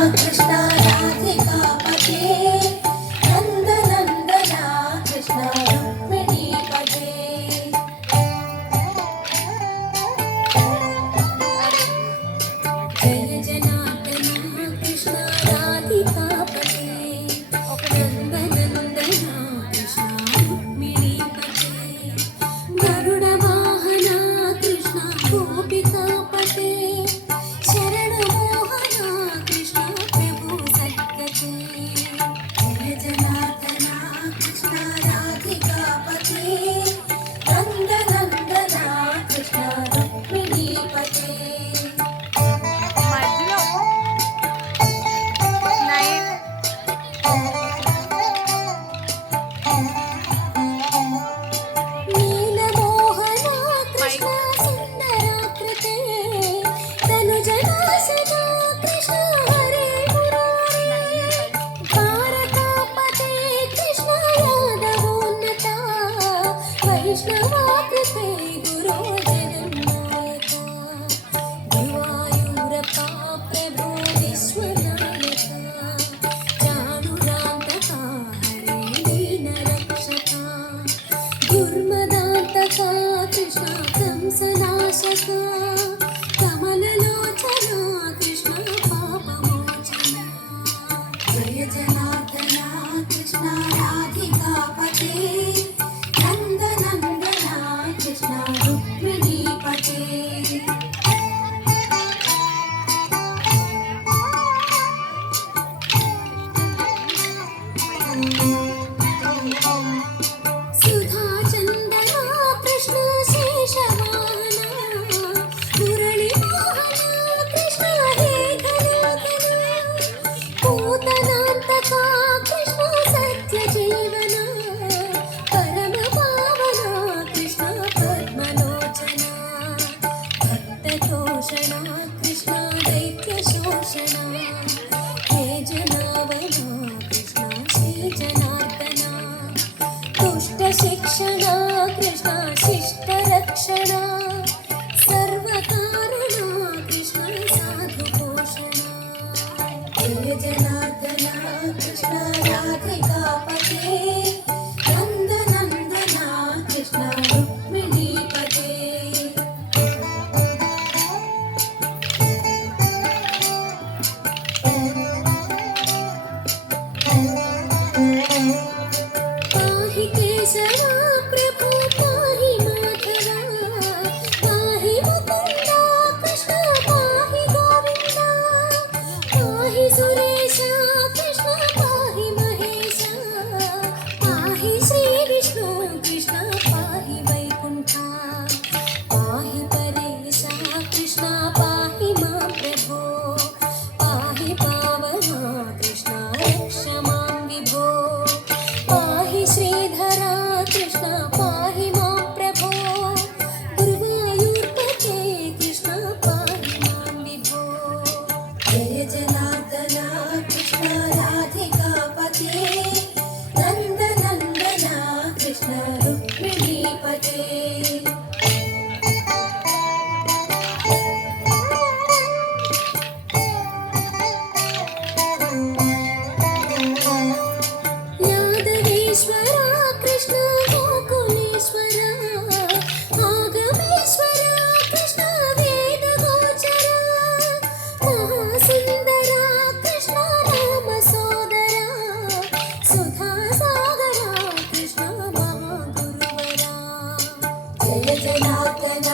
कृष्ण राधिकापते नन्दनन्दना कृष्ण रुक्मिणीपते जय जनार्दना कृष्ण राधिकापते नन्दनन्दना कृष्ण रुक्मिणीपते गरुडवाहना कृष्ण गोपिकापते वैष्णवाकृते गुरो जगन्नायका गुरुवायूरप्पा प्रभो विश्वनायका चाणुरान्तका हरे दीनरक्षका दुर्मदान्तका कृष्ण कंसनाशका कमललोचना कृष्ण पापमोचना जय जनार्दना कृष्ण राधिकापते कृष्ण रुक्मिणीपते सुधा चन्दना कृष्ण शेषवाहना मुरलीमोहना कृष्ण हे घनाघना पूतनान्तका कृष्ण सत्यजीवना परमपावना कृष्ण पद्मलोचना भक्ततोषणा कृष्ण दैत्यशोषणा हे जनावना कृष्ण श्रीजनार्दना दुष्टशिक्षणा कृष्ण शिष्टरक्षणा सर्वकारणा कृष्ण साधुपोषणा जय जनार्दना कृष्ण राधिकापते नन्दनन्दना कृष्ण रुक्मिणीपते पाहि केशवा प्रभो पाहि माधवा पाहि मुकुन्दा कृष्ण पाहि गोविन्दा पाहि सुरेशा कृष्ण पाहि महेशा पाहि श्रीविष्णु कृष्ण पाहि वैकुण्ठा पाहि परेशा कृष्ण पाहि मां प्रभो पाहि पावना कृष्ण रक्ष मां विभो पाहि श्रीधरा कृष्ण पाहि मां प्रभो गुरुवायूर्पते कृष्ण पाहि मां विभो जय जनार्दना कृष्ण राधिकापते नन्दनन्दना कृष्ण रुक्मिणीपते यादवेश्वरा कृष्ण गोकुलेश्वरा आगमेश्वरा कृष्ण वेदगोचरा महासुन्दरा कृष्ण रामसोदरा सुधासागरा कृष्ण महागुरुवरा जय जनार्दना